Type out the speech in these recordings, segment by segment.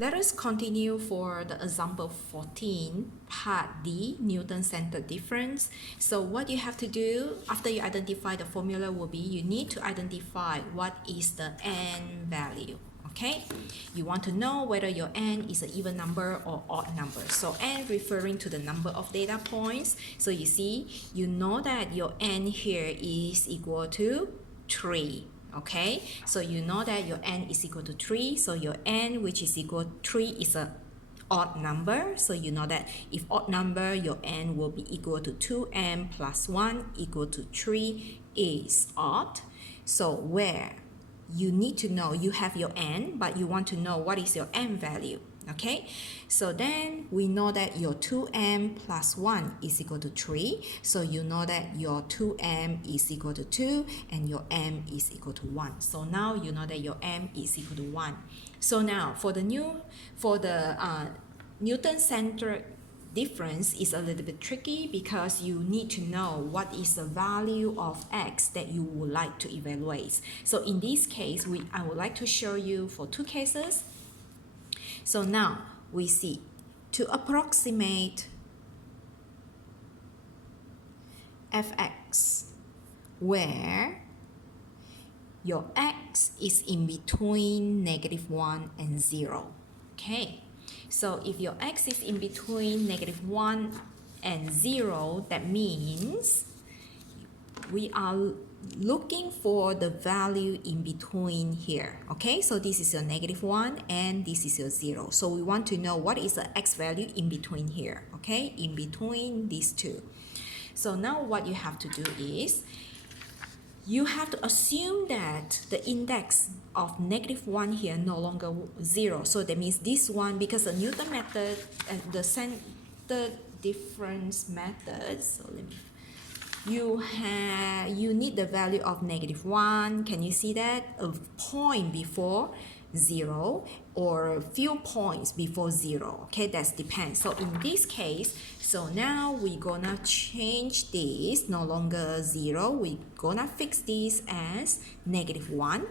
Let us continue for the example 14, part D, Newton-centered difference. So what you have to do after you identify the formula will be you need to identify what is the n value. Okay, you want to know whether your n is an even number or odd number. So n referring to the number of data points. So you see, you know that your n here is equal to 3. Okay, so you know that your n is equal to 3. So your n, which is equal to 3, is a odd number. So you know that if odd number, your n will be equal to 2m plus 1 equal to 3 is odd. So where you need to know, you have your n, but you want to know what is your n value. Okay, so then we know that your 2m plus 1 is equal to 3. So you know that your 2m is equal to 2 and your m is equal to 1. So now you know that your m is equal to 1. So now for the Newton-centered difference is a little bit tricky because you need to know what is the value of x that you would like to evaluate. So in this case, I would like to show you for two cases. So now we see to approximate fx where your x is in between -1 and 0. Okay, so if your x is in between -1 and 0, that means we are looking for the value in between here. Okay, so this is your -1 and this is your 0. So we want to know what is the x value in between here. Okay, in between these two. So now what you have to do is you have to assume that the index of -1 here no longer 0. So that means this one, because the Newton method and the center difference method, so let me, you need the value of -1. Can you see that? A point before 0 or few points before 0. Okay, that depends. So in this case, so now we're gonna change this, no longer 0. We're gonna fix this as -1.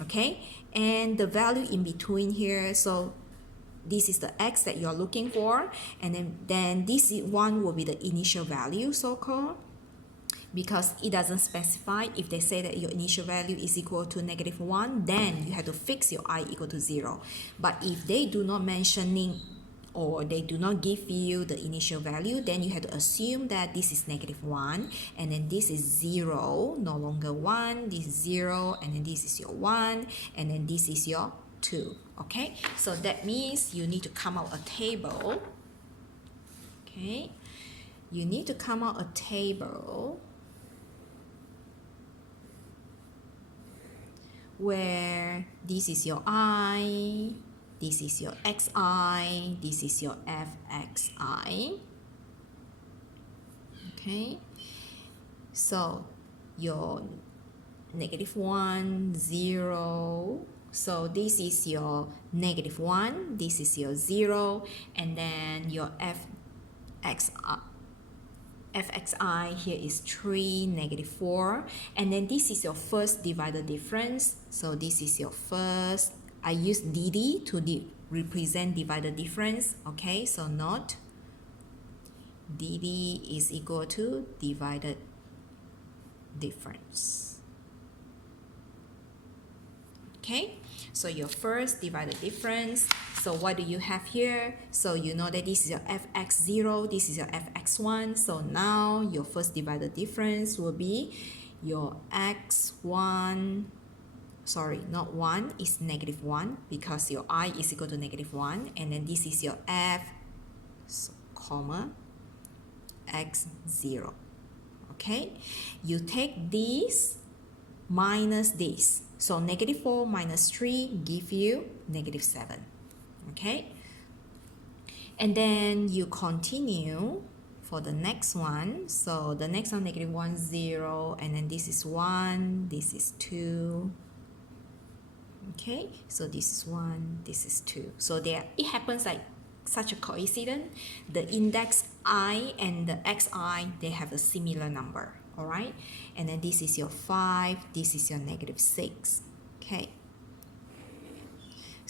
Okay, and the value in between here, so this is the x that you're looking for, and then this one will be the initial value, so-called, because it doesn't specify. If they say that your initial value is equal to -1, then you have to fix your I equal to 0. But if they do not mentioning or they do not give you the initial value, then you have to assume that this is -1, and then this is 0, no longer 1, this is 0, and then this is your 1, and then this is your 2. Okay, so that means you need to come out a table. Okay, you need to come out a table where this is your I, this is your xi, this is your fxi. Okay, so your -1, 0, so this is your -1, this is your 0, and then your fxi here is 3, -4, and then this is your first divider difference. So this is your first, I use dd to represent divider difference. Okay, so not dd is equal to divided difference. Okay, so your first divided difference. So what do you have here? So you know that this is your fx0, this is your fx1. So now your first divided difference will be your x1, sorry, not 1, is -1 because your I is equal to -1. And then this is your f, comma, x0. Okay, you take this minus this. So -4 minus 3 give you -7. Okay, and then you continue for the next one. So the next one, -1, 0, and then this is 1, this is 2. Okay, so this is 1, this is 2. So there, it happens like such a coincidence. The index I and the xi, they have a similar number. All right, and then this is your 5, this is your -6. Okay,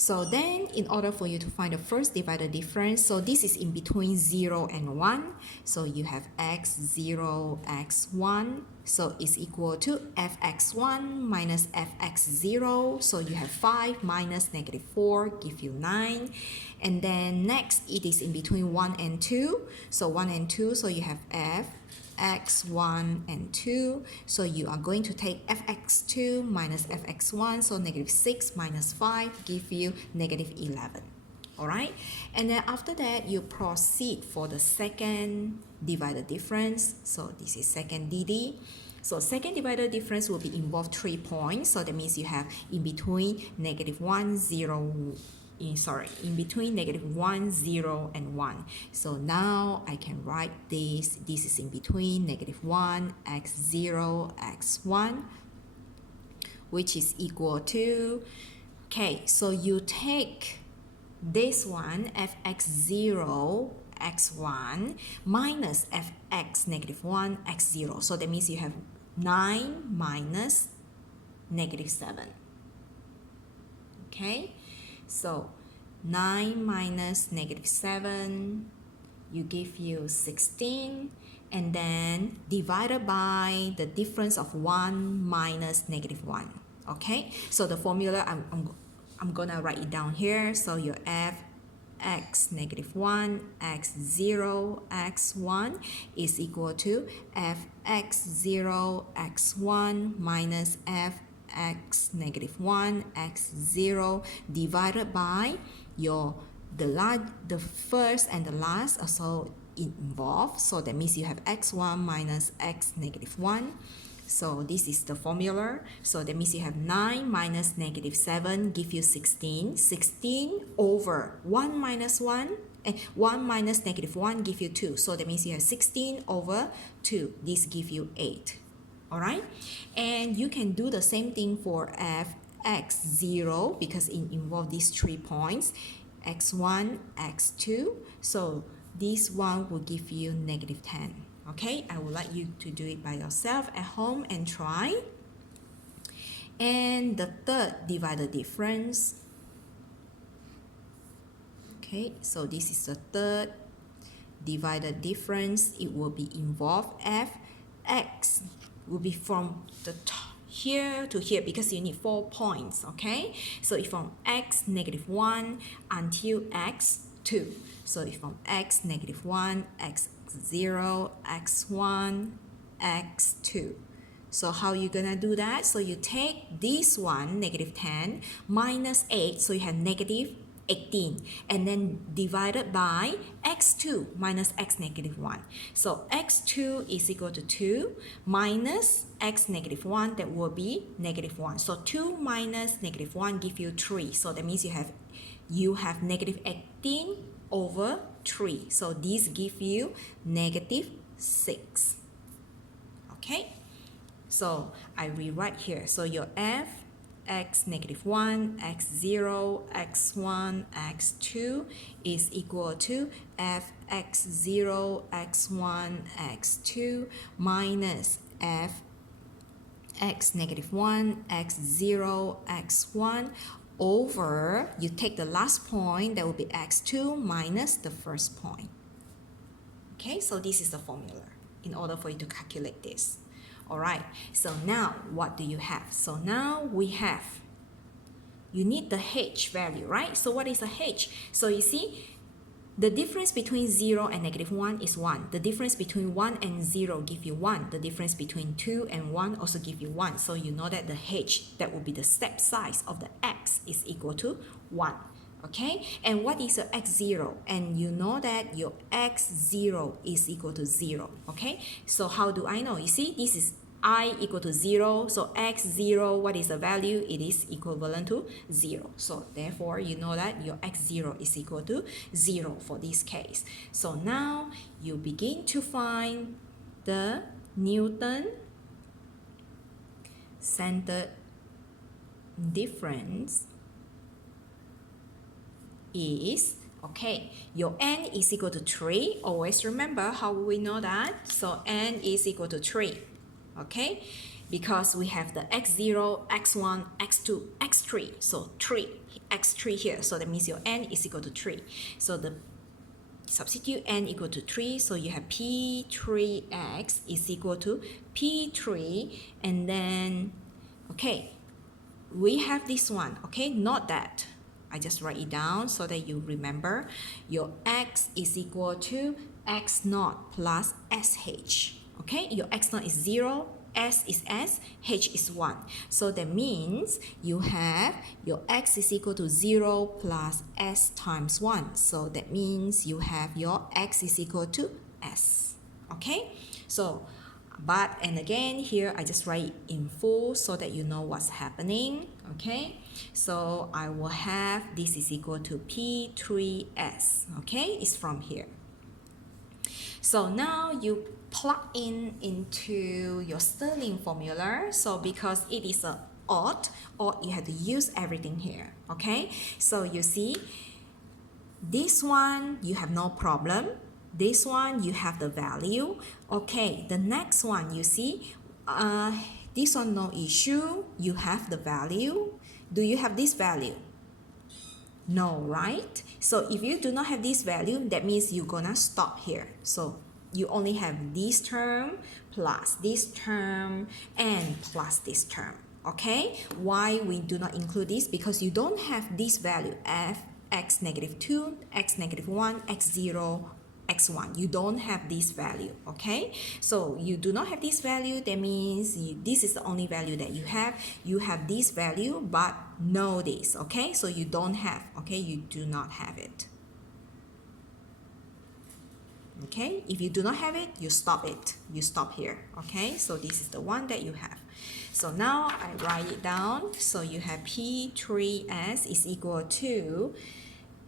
So then, in order for you to find the first divisor difference, so this is in between 0 and 1. So you have x0, x1. So it's equal to fx1 minus fx0. So you have 5 minus negative 4, give you 9. And then next, it is in between 1 and 2. So 1 and 2, so you have fx1 and 2. So you are going to take fx2 minus fx1. So negative 6 minus 5 give you negative 11. Alright? And then after that, you proceed for the second divisor difference. So this is second DD. So second divisor difference will be involve 3 points. So that means you have in between negative 1, 0, in between negative 1, 0, and 1. So now I can write this. This is in between negative 1, x0, x1, which is equal to, okay, so you take this one, fx0, x1 minus fx negative 1, x0. So that means you have 9 minus negative 7. Okay, so 9 minus negative 7, you give you 16, and then divided by the difference of 1 minus negative 1. Okay, so the formula, I'm gonna write it down here. So your fx negative 1, x0, x1 is equal to fx0, x1 minus fx negative 1, x0 divided by the first and the last also involved. So that means you have x1 minus x negative 1. So this is the formula. So that means you have 9 minus negative 7 give you 16. 16 over 1 minus 1. And 1 minus negative 1 give you 2. So that means you have 16 over 2. This give you 8. Alright? And you can do the same thing for fx0 because it involves these 3 points. x1, x2. So this one will give you negative 10. Okay, I would like you to do it by yourself at home and try. And the third divisor difference. Okay, so this is the third divisor difference. It will be involved fx will be from the top here to here because you need 4 points. Okay, so it's from x negative 1 until x2. So it's from x negative 1, x0, x1, x2. So how you gonna do that? So you take this one, negative 10, minus 8, so you have negative 18, and then divided by x2 minus x negative 1. So x2 is equal to 2 minus x negative 1, that will be negative 1. So 2 minus negative 1 give you 3. So that means you have negative 18 over 3. So this give you negative 6. Okay, so I rewrite here. So your x negative 1, x0, x1, x2 is equal to fx0, x1, x2 minus fx negative 1, x0, x1 over, you take the last point, that will be x2 minus the first point. Okay, so this is the formula in order for you to calculate this. Alright, so now what do you have? So now you need the h value, right? So what is a h? So you see, the difference between 0 and negative 1 is 1. The difference between 1 and 0 give you 1. The difference between 2 and 1 also give you 1. So you know that the h, that will be the step size of the x, is equal to 1. Okay, and what is your x0? And you know that your x0 is equal to 0. Okay, so how do I know? You see, this is I equal to 0. So x0, what is the value? It is equivalent to 0. So therefore, you know that your x0 is equal to 0 for this case. So now you begin to find the Newton-centered difference is, okay, your n is equal to 3. Always remember how we know that. So n is equal to 3. Okay, because we have the x0, x1, x2, x3. So 3, x3 here. So that means your n is equal to 3. So the substitute n equal to 3. So you have p3x is equal to p3. And then, okay, we have this one. Okay, not that. I just write it down so that you remember. Your x is equal to x naught plus sh. Okay, your x naught is 0, s is s, h is 1. So that means you have your x is equal to 0 plus s times 1. So that means you have your x is equal to s. Okay, so but and again here I just write in full so that you know what's happening. Okay, so I will have this is equal to p3s. Okay, it's from here. So now you plug into your Stirling formula. So because it is a odd, you have to use everything here. Okay, so you see this one you have no problem. This one you have the value. Okay, the next one you see this one no issue, you have the value. Do you have this value? No, right? So if you do not have this value, that means you're gonna stop here. So you only have this term plus this term and plus this term. Okay, why we do not include this? Because you don't have this value f x negative 2, x negative 1, x0, x1. You don't have this value. Okay, so you do not have this value, that means this is the only value that you have. You have this value but no this. Okay, so you don't have. Okay, you do not have it. Okay, if you do not have it, you stop it. You stop here. Okay, so this is the one that you have. So now I write it down. So you have p3s is equal to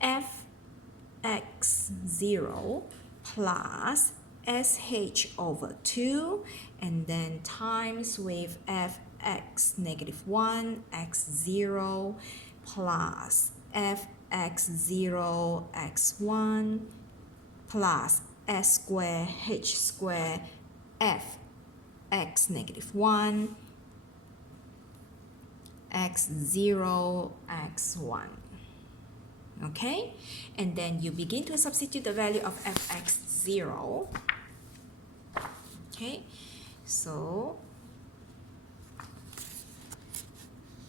fx0 plus sh over 2 and then times with fx negative 1 x0 plus fx0 x1 plus s square h square f x negative 1 x0 x1. Okay, and then you begin to substitute the value of fx0. Okay, so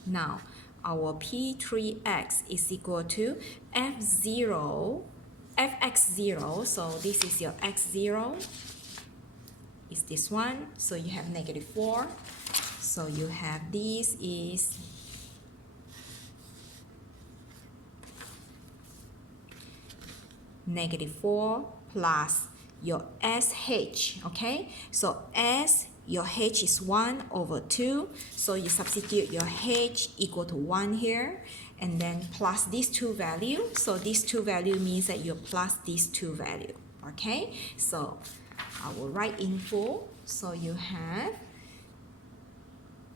now our p3x is equal to fx0, so this is your x0 is this one, so you have negative 4, so you have this is negative 4 plus your sh. Okay, so s, your h is 1 over 2, so you substitute your h equal to 1 here and then plus these two values. So these two value means that you plus these two value. Okay, so I will write in full. So you have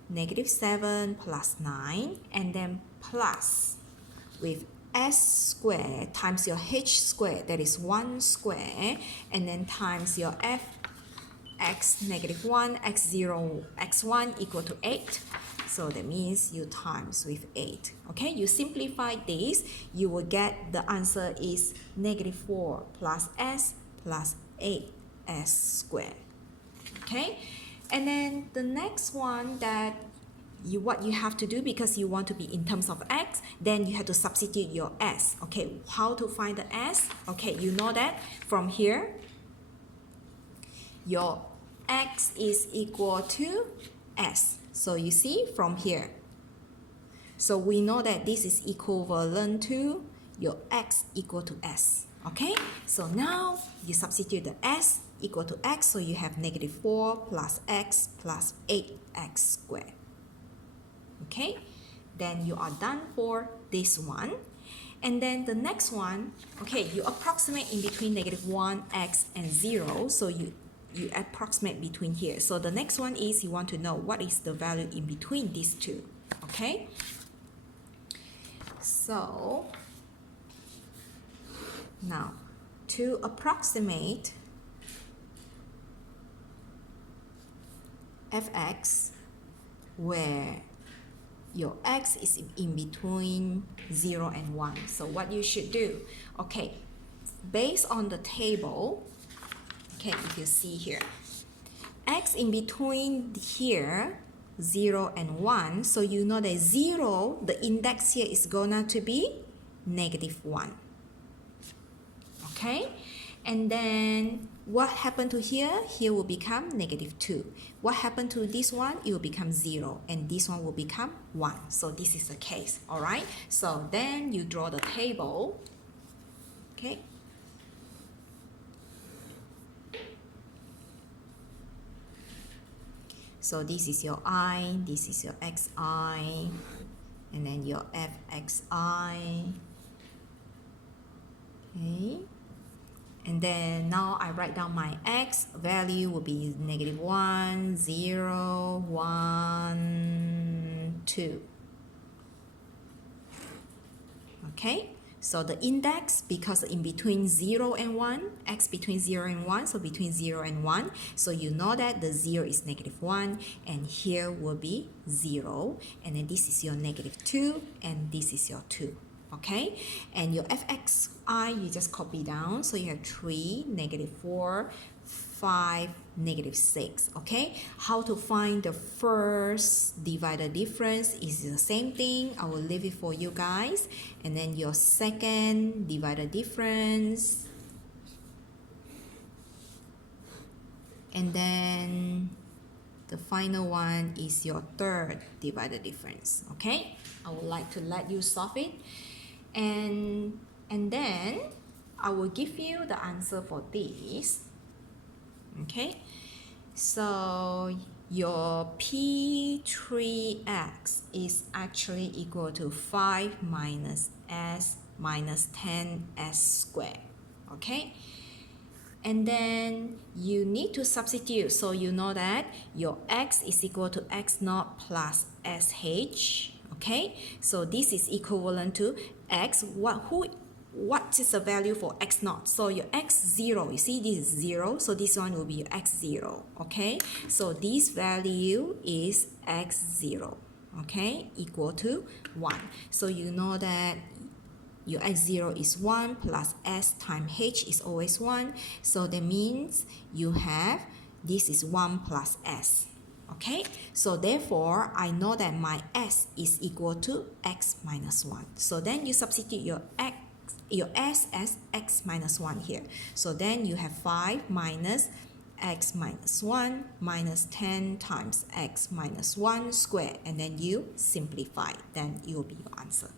negative 7 plus 9 and then plus with s squared times your h squared, that is 1 square, and then times your f x negative 1, x0, x1 equal to 8. So that means you times with 8. Okay, you simplify this, you will get the answer is negative 4 plus s plus 8s squared. Okay, and then the next one that what you have to do, because you want to be in terms of x, then you have to substitute your s. Okay, how to find the s? Okay, you know that from here your x is equal to s. So you see from here, so we know that this is equivalent to your x equal to s. Okay, so now you substitute the s equal to x, so you have negative 4 plus x plus 8x squared. Okay, then you are done for this one. And then the next one, okay, you approximate in between negative 1, x and 0, so you approximate between here. So the next one is you want to know what is the value in between these two. Okay, so now to approximate fx, where your x is in between 0 and 1. So what you should do, okay, based on the table, okay, if you see here, x in between here 0 and 1, so you know that 0, the index here is gonna to be -1. Okay, and then what happened to here? Here will become -2. What happened to this one? It will become 0, and this one will become 1. So this is the case, all right? So then you draw the table, okay? So this is your I, this is your xi, and then your fxi, okay? And then now I write down my x value will be -1, 0, 1, 2. Okay, so the index, because in between 0 and 1, x between 0 and 1, so between 0 and 1, so you know that the 0 is -1, and here will be 0, and then this is your -2, and this is your 2. Okay, and your fxi you just copy down, so you have 3, -4, 5, -6. Okay, how to find the first divider difference is the same thing. I will leave it for you guys. And then your second divider difference, and then the final one is your third divider difference. Okay, I would like to let you solve it, and then I will give you the answer for this. Okay, so your P3x is actually equal to 5 minus s minus 10s squared. Okay, and then you need to substitute, so you know that your x is equal to x naught plus sh. Okay, so this is equivalent to x. What is the value for x naught? So your x0, you see this is 0, so this one will be your x0. Okay, so this value is x0, okay, equal to 1. So you know that your x0 is 1 plus s times h is always 1. So that means you have, this is 1 plus s. Okay, so therefore I know that my s is equal to x minus 1. So then you substitute your s as x minus 1 here. So then you have 5 minus x minus 1 minus 10 times x minus 1 squared, and then you simplify, then it will be your answer.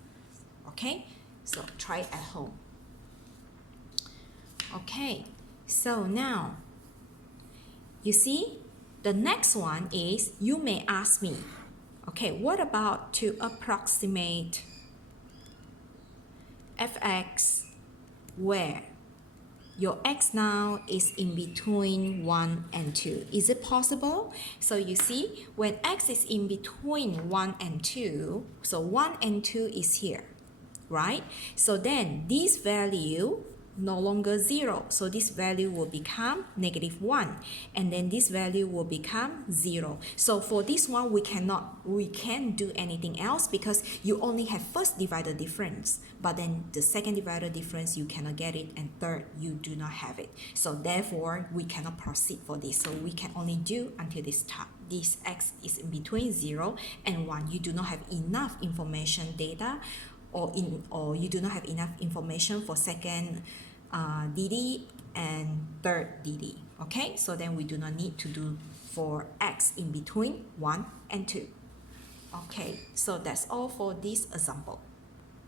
Okay, so try it at home. Okay, so now you see the next one is, you may ask me, okay, what about to approximate fx where your x now is in between 1 and 2? Is it possible? So you see, when x is in between 1 and 2, so 1 and 2 is here, right? So then this value no longer 0, so this value will become -1, and then this value will become 0. So for this one we can't do anything else, because you only have first divider difference, but then the second divider difference you cannot get it, and third you do not have it. So therefore we cannot proceed for this, so we can only do until this time. This x is in between 0 and 1. You do not have enough information data, or you do not have enough information for second DD and third DD. Okay, so then we do not need to do for x in between 1 and 2. Okay, so that's all for this example.